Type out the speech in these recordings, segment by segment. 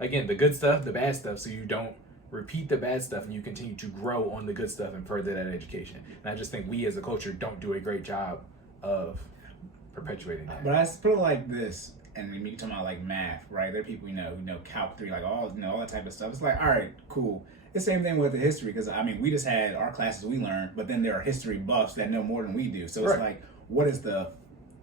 again, the good stuff, the bad stuff, so you don't repeat the bad stuff and you continue to grow on the good stuff and further that education. And I just think we as a culture don't do a great job of perpetuating that. But I put it like this, and when you talking about like math, right? There are people who know Calc 3, like all that type of stuff. It's like, all right, cool. It's the same thing with the history, because I mean, we just had our classes we learned, but then there are history buffs that know more than we do. So it's like, what is the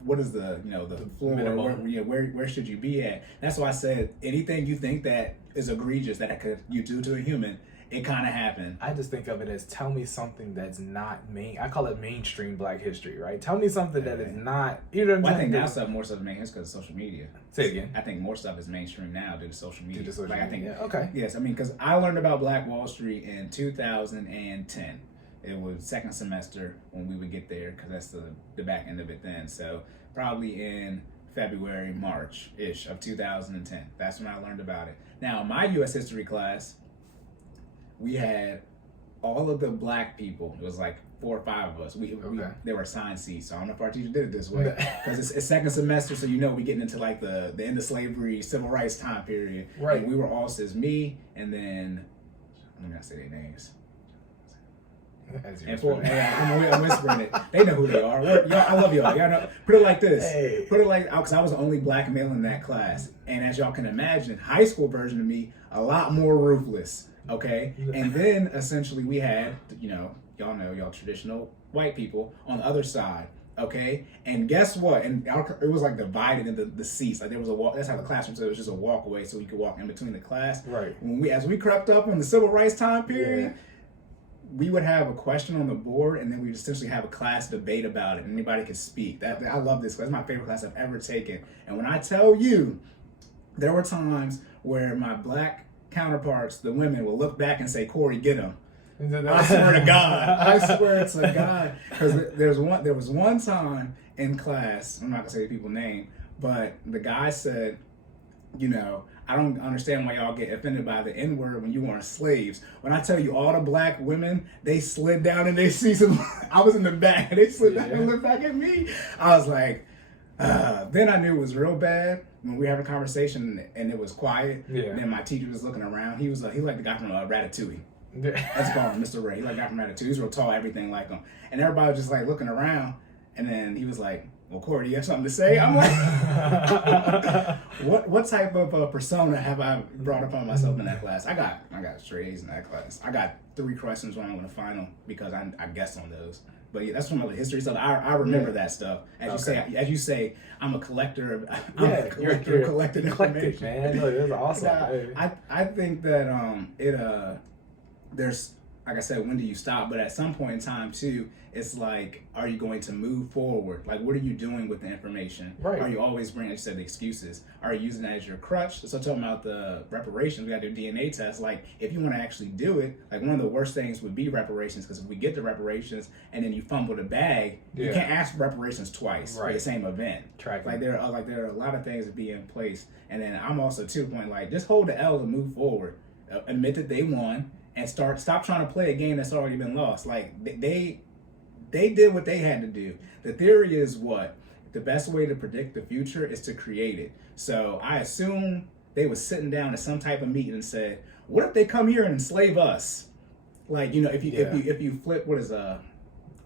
the floor? Where should you be at? That's why I said anything you think that is egregious that you do to a human, it kind of happened. I just think of it as, tell me something that's not I call it mainstream Black history, right? Tell me something that is not, you know what I'm saying? I think more stuff is mainstream because of social media. Say it again. I think more stuff is mainstream now due to social media. I think, okay. Yes, I mean, because I learned about Black Wall Street in 2010. It was second semester when we would get there, because that's the back end of it then. So probably in February, March-ish of 2010. That's when I learned about it. Now, my U.S. history class, we had all of the Black people. It was like 4 or 5 of us. They were assigned seats. So I don't know if our teacher did it this way, because it's second semester, so we getting into like the end of slavery, civil rights time period. Right. And we were all says me, and then I'm not gonna say their names. I'm whispering it. They know who they are. I love y'all. Y'all know. Put it like this. Hey. Put it like, because I was the only Black male in that class, and as y'all can imagine, high school version of me, a lot more ruthless. Okay, and then essentially we had, y'all traditional white people on the other side. Okay, and guess what? And it was like divided into the seats. Like there was a walk. That's how the classroom. So it was just a walkway, so you could walk in between the class. Right. As we crept up on the civil rights time period. Yeah. We would have a question on the board, and then we would essentially have a class debate about it, and anybody could speak. I love this class. It's my favorite class I've ever taken. And when I tell you, there were times where my Black counterparts, the women, will look back and say, "Cory, get him." I swear to God. I swear to God. Because there was one time in class, I'm not going to say the people's name, but the guy said, I don't understand why y'all get offended by the N-word when you weren't slaves. When I tell you, all the Black women, they slid down in their seats. I was in the back, and they slid down and looked back at me. I was like, then I knew it was real bad when we were having a conversation and it was quiet. Yeah. And then my teacher was looking around. He liked the guy from Ratatouille. Let's call him Mr. Ray. He liked the guy from Ratatouille. He was real tall, everything like him. And everybody was just like looking around. And then he was like, "Well, Cory, do you have something to say?" I'm like, what type of persona have I brought upon myself in that class? I got straight A's in that class. I got 3 questions when I went to final because I guessed on those. But yeah, that's from the history stuff. I remember that stuff. As you say, I'm a collector. You're collecting information, man. Look, that's awesome. I think that there's, like I said, when do you stop? But at some point in time too, it's like, are you going to move forward? Like, what are you doing with the information? Right. Are you always bringing, like you said, the excuses? Are you using that as your crutch? So talking about the reparations, we got to do DNA tests. Like, if you want to actually do it, like one of the worst things would be reparations, because if we get the reparations and then you fumble the bag, you can't ask for reparations twice for the same event. Like there are a lot of things to be in place. And then I'm also to the point, like, just hold the L and move forward. Admit that they won. And stop trying to play a game that's already been lost. Like they did what they had to do. The theory is what? The best way to predict the future is to create it. So I assume they were sitting down at some type of meeting and said, what if they come here and enslave us? Like, if you flip, what is if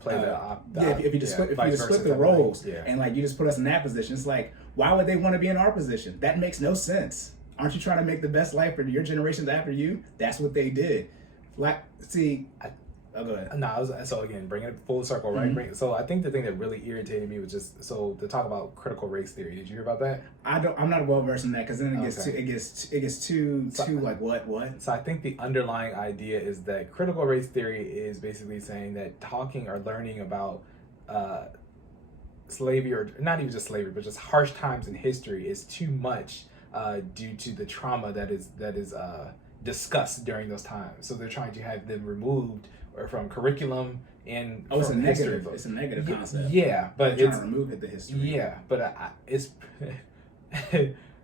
you split the roles and like you just put us in that position, it's like, why would they want to be in our position? That makes no sense. Aren't you trying to make the best life for your generations after you? That's what they did. Go ahead. So again, bringing it full circle, right? Mm-hmm. So I think the thing that really irritated me was just to talk about critical race theory. Did you hear about that? I'm not well versed in that, because then it gets too like what? So I think the underlying idea is that critical race theory is basically saying that talking or learning about slavery, or not even just slavery, but just harsh times in history, is too much due to the trauma that is discussed during those times. So they're trying to have them removed or from curriculum and it's a negative. It's a negative concept. Yeah, but they're trying to remove the history. Yeah, but it's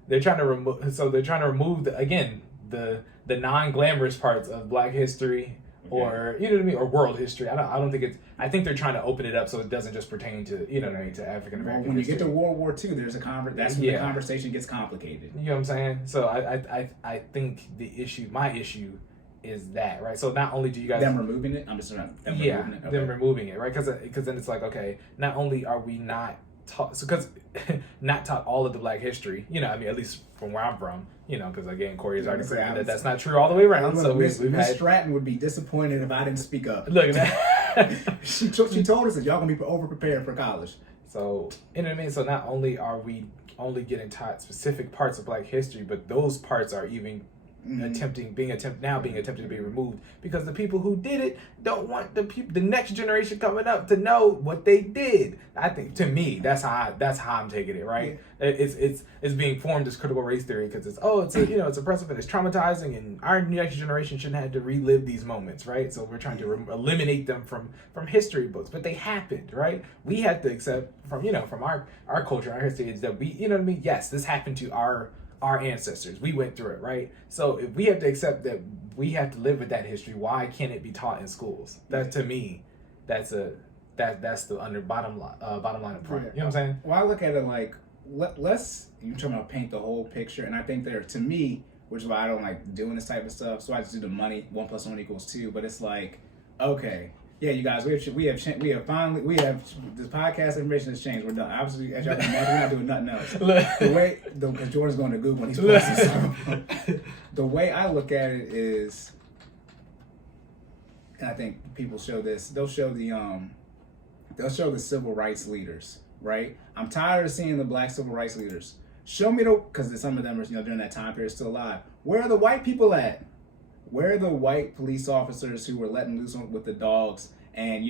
they're trying to remove. So they're trying to remove the non-glamorous parts of Black history, or you know what I mean, or world history. I don't think it's. I think they're trying to open it up so it doesn't just pertain to you know what I mean, to African American. Well, when history. you get to World War II, there's a that's when the conversation gets complicated. You know what I'm saying? So I think my issue is that, right? So not only do you guys them removing it, I'm just removing it. Okay. Them removing it, right? Because then it's like, okay, not only are we not taught, because not taught all of the Black history, you know, I mean, at least from where I'm from, you know, because again, Cory has already proven that that's not true all the way around. So Miss Stratton would be disappointed if I didn't speak up. Look at that. she told us that y'all gonna be over prepared for college. So you know what I mean. So not only are we only getting taught specific parts of Black history, but those parts are even being attempted to be removed because the people who did it don't want the next generation coming up to know what they did. I think, to me, that's how I'm taking it, right? Yeah. It's being formed as critical race theory because it's oppressive and it's traumatizing, and our next generation shouldn't have to relive these moments, right? So we're trying to eliminate them from history books, but they happened, right? We have to accept from our culture, our history, is that we, you know what I mean? Yes, this happened to our ancestors. We went through it, right? So if we have to accept that we have to live with that history, why can't it be taught in schools? That, to me, that's the bottom line up front. Yeah. You know what I'm saying? Well, I look at it like let's you're talking about paint the whole picture, and I think there, to me, which is why I don't like doing this type of stuff. So I just do the money 1 + 1 = 2. But it's like, okay. Yeah, you guys, we have this podcast information has changed. We're done. Obviously, as y'all can imagine, we're not doing nothing else. Because Jordan's going to Google and he's posting something. The way I look at it is, and I think people show this. They'll show the civil rights leaders, right? I'm tired of seeing the Black civil rights leaders. Show me because some of them are during that time period still alive. Where are the white people at? Where are the white police officers who were letting loose with the dogs and,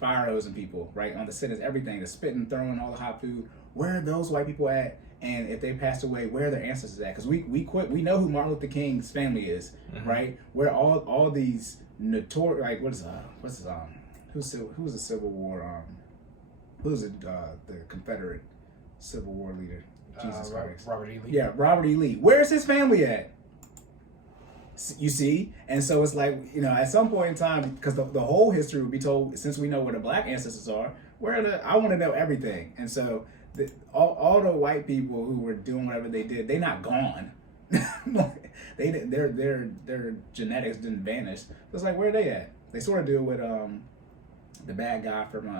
fire hosing people, right, on the citizens, everything, the spitting, throwing all the hot food? Where are those white people at? And if they passed away, where are their ancestors at? Because we know who Martin Luther King's family is, right? Where all these notorious, like, who's the Civil War, the Confederate Civil War leader? Jesus Christ. Robert E. Lee. Yeah, Robert E. Lee. Where's his family at? You see? And so it's like, at some point in time, because the whole history would be told, since we know where the Black ancestors are, I want to know everything. And so all the white people who were doing whatever they did, they're not gone. Their genetics didn't vanish. So it's like, where are they at? They sort of do it with the bad guy from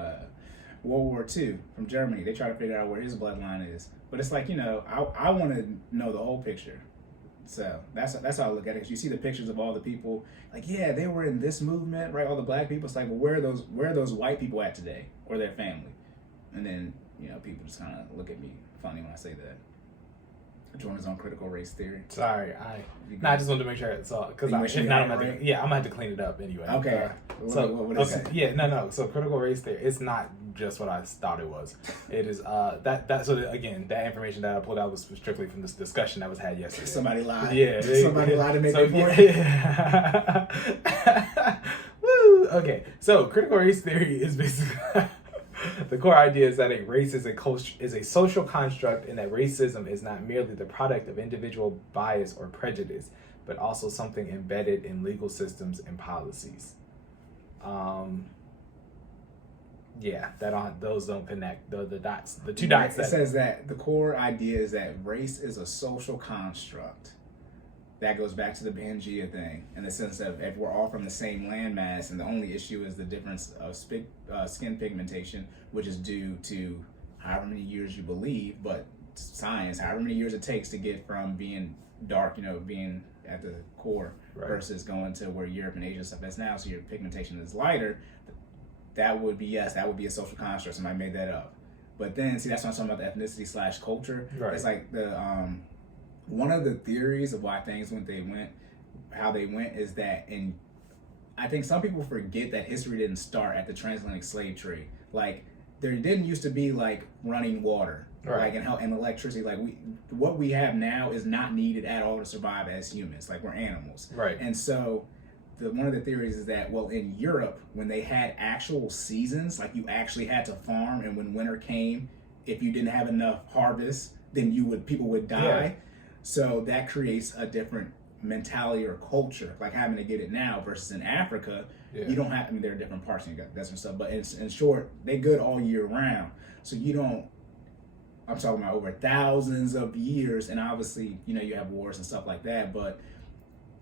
World War II from Germany. They try to figure out where his bloodline is. But it's like, I want to know the whole picture. So that's how I look at it. 'Cause you see the pictures of all the people, like, yeah, they were in this movement, right? All the Black people. It's like, well, where are those white people at today, or their family? And then people just kind of look at me funny when I say that. Jordan's on critical race theory. Sorry, I just wanted to make sure it's all because if not, I'm gonna have to clean it up anyway. Okay. What is it? Yeah, no. So critical race theory, it's not just what I thought it was. It is again, that information that I pulled out was strictly from this discussion that was had yesterday. Somebody lied. Yeah, somebody lied to make it for you. Yeah. Woo. Okay, so critical race theory is basically. The core idea is that a race is a social construct, and that racism is not merely the product of individual bias or prejudice, but also something embedded in legal systems and policies. Those don't connect. The dots, the two dots. It says that the core idea is that race is a social construct. That goes back to the Pangea thing, in the sense that if we're all from the same landmass, and the only issue is the difference of skin pigmentation, which is due to however many years you believe, but science, however many years it takes to get from being dark, being at the core, right, versus going to where Europe and Asia stuff is now, so your pigmentation is lighter. That would be a social construct. Somebody made that up. But then, see, that's what I'm talking about, the ethnicity / culture. Right. It's like one of the theories of why things how they went is that, and I think some people forget that history didn't start at the transatlantic slave trade. Like, there didn't used to be like running water, right, like and electricity. Like what we have now is not needed at all to survive as humans. Like, we're animals, right? And so one of the theories is that, well, in Europe, when they had actual seasons, like you actually had to farm, and when winter came, if you didn't have enough harvest, then people would die. Yeah. So that creates a different mentality or culture, like having to get it now versus in Africa, you don't have, I mean, there are different parts and you got that and stuff, but in short, they good all year round. So you don't, I'm talking about over thousands of years, and obviously, you know, you have wars and stuff like that, but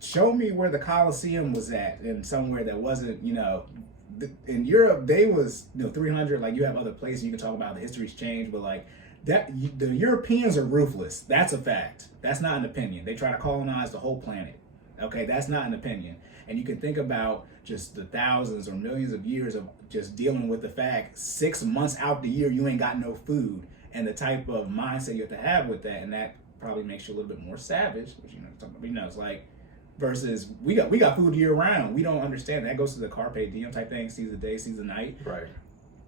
show me where the Colosseum was at and somewhere that wasn't, you know, in Europe, they was, you know, 300, like you have other places you can talk about, the history's changed, but like that, the Europeans are ruthless. That's a fact. That's not an opinion. They try to colonize the whole planet. Okay, that's not an opinion. And you can think about just the thousands or millions of years of just dealing with the fact 6 months out the year you ain't got no food, and the type of mindset you have to have with that, and that probably makes you a little bit more savage, which, you know, it's like, versus we got food year round. We don't understand that. Goes to the carpe diem type thing, seize the day, seize the night. Right.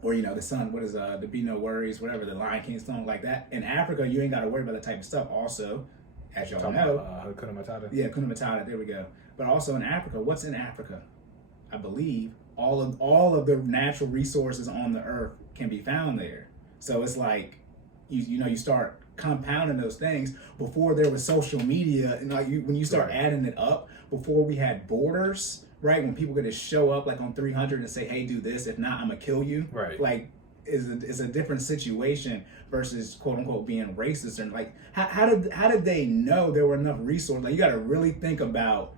Or, you know, the sun, what is the be no worries, whatever, the Lion King song like that. In Africa, you ain't got to worry about that type of stuff. Also, as y'all know, Hakuna Matata. Yeah, Hakuna Matata. There we go. But also in Africa, what's in Africa? I believe all of the natural resources on the earth can be found there. So it's like, you know, you start compounding those things before there was social media, and like when you start adding it up, before we had borders, right? When people could just show up like on 300 and say, "Hey, do this. If not, I'm gonna kill you." Right. Like, is a different situation versus quote unquote being racist. And like, how did they know there were enough resources? Like, you got to really think about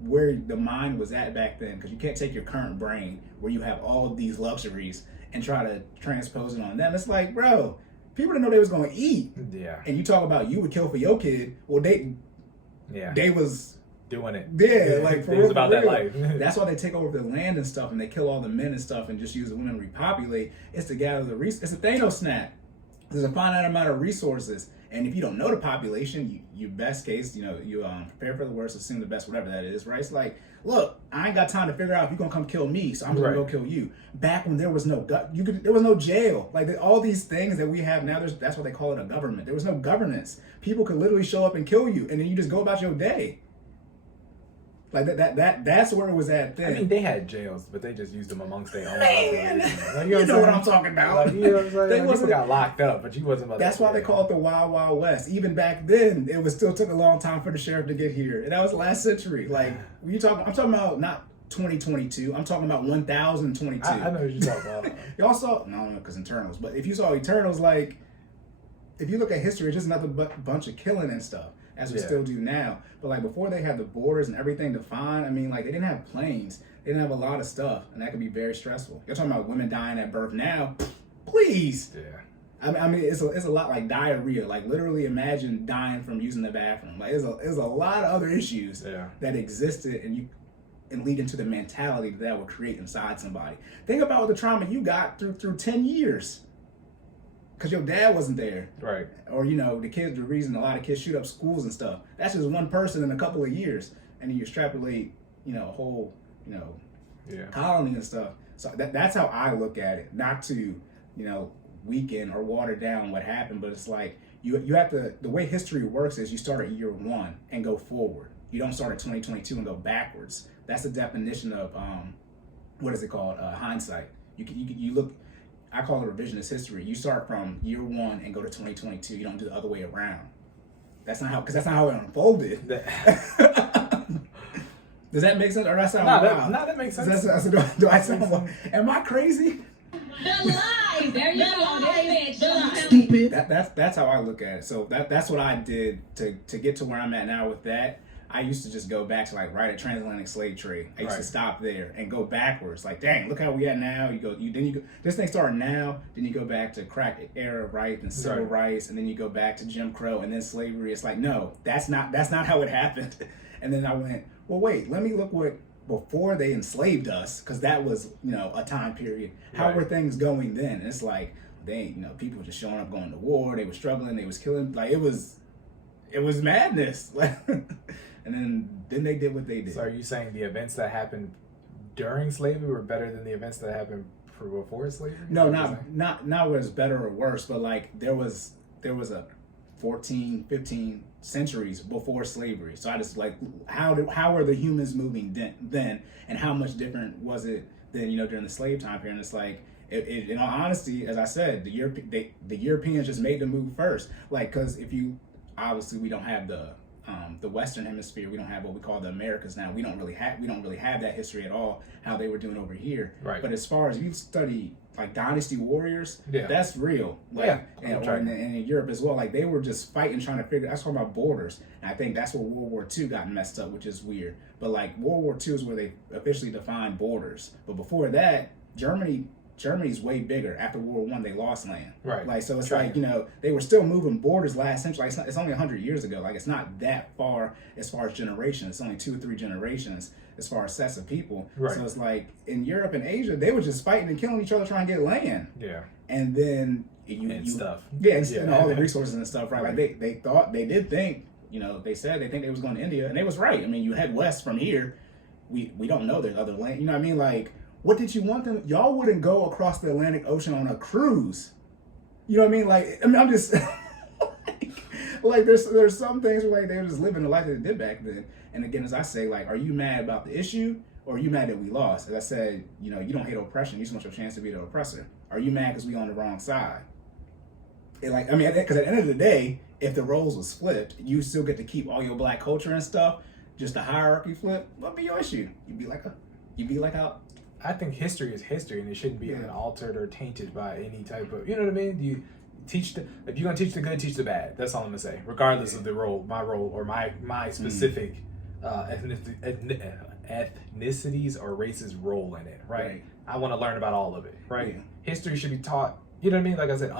where the mind was at back then, because you can't take your current brain where you have all of these luxuries and try to transpose it on them. It's like, bro, people didn't know they was going to eat. Yeah. And you talk about you would kill for your kid. Well, they was doing it. Yeah, like for it was real, about for that real. life. That's why they take over the land and stuff, and they kill all the men and stuff, and just use the women to repopulate. It's to gather the resources. It's a Thanos snap. There's a finite amount of resources, and if you don't know the population, you best case, you know, you prepare for the worst, assume the best, whatever that is, right? It's like, look, I ain't got time to figure out if you're gonna come kill me, so I'm gonna go kill you. Back when there was no there was no jail, like all these things that we have now. That's what they call it, a government. There was no governance. People could literally show up and kill you, and then you just go about your day. Like that's where it was at then. I mean, they had jails, but they just used them amongst their own. Man, like, you know what I'm talking about. Like, you know what I'm saying? They People got locked up, but you wasn't about That's why they call it the Wild Wild West. Even back then, it was still took a long time for the sheriff to get here, and that was last century. Like, when I'm talking about not 2022. I'm talking about 1022. I know what you're talking about. Y'all saw, no, because Eternals, but if you saw Eternals, like, if you look at history, it's just another bunch of killing and stuff, as we still do now. But like before they had the borders and everything defined, I mean, like they didn't have planes. They didn't have a lot of stuff, and that could be very stressful. You're talking about women dying at birth now. Please. Yeah. I mean, it's a lot like diarrhea. Like literally, imagine dying from using the bathroom. Like, there's a lot of other issues that existed, and lead into the mentality that would create inside somebody. Think about the trauma you got through 10 years. Because your dad wasn't there. Right. Or, you know, the reason a lot of kids shoot up schools and stuff. That's just one person in a couple of years. And then you extrapolate, you know, a whole, you know, colony and stuff. So that's how I look at it. Not to, you know, weaken or water down what happened, but it's like you have to, the way history works is you start at year one and go forward. You don't start at 2022 and go backwards. That's the definition of, what is it called? Hindsight. You look, I call it revisionist history. You start from year one and go to 2022. You don't do the other way around. That's not how it unfolded. Does that make sense? Or that sound wild? No, that makes sense. Do I sound wild? Am I crazy? The lie. There you go. The lie. Stupid. That's how I look at it. So that's what I did to get to where I'm at now with that. I used to just go back to like right at transatlantic slave trade. I used to stop there and go backwards. Like, dang, look how we at now. You go. This thing started now. Then you go back to crack era, right, and civil rights, and then you go back to Jim Crow, and then slavery. It's like, no, that's not how it happened. And then I went, well, wait, let me look what before they enslaved us, because that was, you know, a time period. How were things going then? And it's like people were just showing up, going to war. They were struggling. They was killing. Like it was madness. And then they did what they did. So are you saying the events that happened during slavery were better than the events that happened before slavery? No, not was better or worse, but like there was a 14, 15 centuries before slavery. So I just like how were the humans moving then, and how much different was it than, you know, during the slave time period? And it's like, in all honesty, as I said, the Europeans just made the move first. Like, because obviously we don't have the the Western Hemisphere, we don't have what we call the Americas now. We don't really have that history at all. How they were doing over here. Right. But as far as you study like dynasty warriors, that's real. Like, yeah. and in Europe as well, like they were just fighting, trying to figure. That's talking about borders. And I think that's where World War II got messed up, which is weird. But like World War II is where they officially defined borders. But before that, Germany's way bigger. After World War I, they lost land. Right. Like, so it's like, they were still moving borders last century. Like, it's only 100 years ago. Like, it's not that far as far as generations. It's only 2 or 3 generations as far as sets of people. Right. So it's like, in Europe and Asia, they were just fighting and killing each other trying to get land. Yeah. And then stuff. Yeah, and all the resources and stuff, right? Like, they did think, they said they think they was going to India, and they was right. I mean, you head west from here, we don't know there's other land. You know what I mean? Like, what did you want them? Y'all wouldn't go across the Atlantic Ocean on a cruise. You know what I mean? Like, I'm just like there's some things where like they were just living the life that they did back then. And again, as I say, like, are you mad about the issue or are you mad that we lost? As I said, you don't hate oppression. You just want your chance to be the oppressor. Are you mad because we on the wrong side? And like, I mean, because at the end of the day, if the roles was flipped, you still get to keep all your black culture and stuff. Just the hierarchy flip. What'd be your issue? You'd be like how. I think history is history, and it shouldn't be altered or tainted by any type of, you know what I mean? You teach if you're gonna teach the good, teach the bad. That's all I'm gonna say, regardless of the role, my role, or my specific ethnicities or races role in it. Right? I want to learn about all of it. Right? Yeah. History should be taught. You know what I mean? Like I said,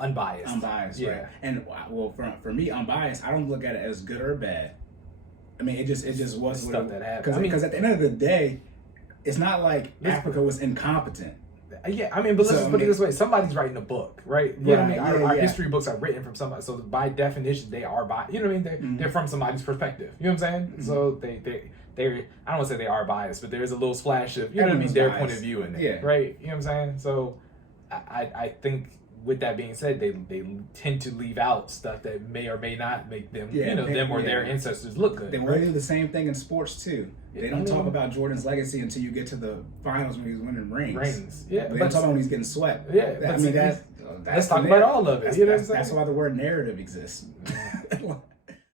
unbiased. Unbiased. Yeah. Right. And well, for me, unbiased, I don't look at it as good or bad. I mean, it just was stuff that happened. Because at the end of the day, it's not like Africa was incompetent. Yeah, I mean, but let's just put it this way: somebody's writing a book, right? You know what I mean? Our history books are written from somebody, so by definition, they are biased. You know what I mean? They're from somebody's perspective. You know what I'm saying? So they I don't want to say they are biased, but there's a little splash of what I mean, their point of view in there, right? You know what I'm saying? So I think with that being said, they tend to leave out stuff that may or may not make them them or their ancestors look good. They will do the same thing in sports too. They don't talk about Jordan's legacy until you get to the finals when he's winning rings. Yeah, they don't talk about when he's getting swept. Yeah, I mean that's let's talk about all of it. That's, you know what I'm saying? That's why the word narrative exists.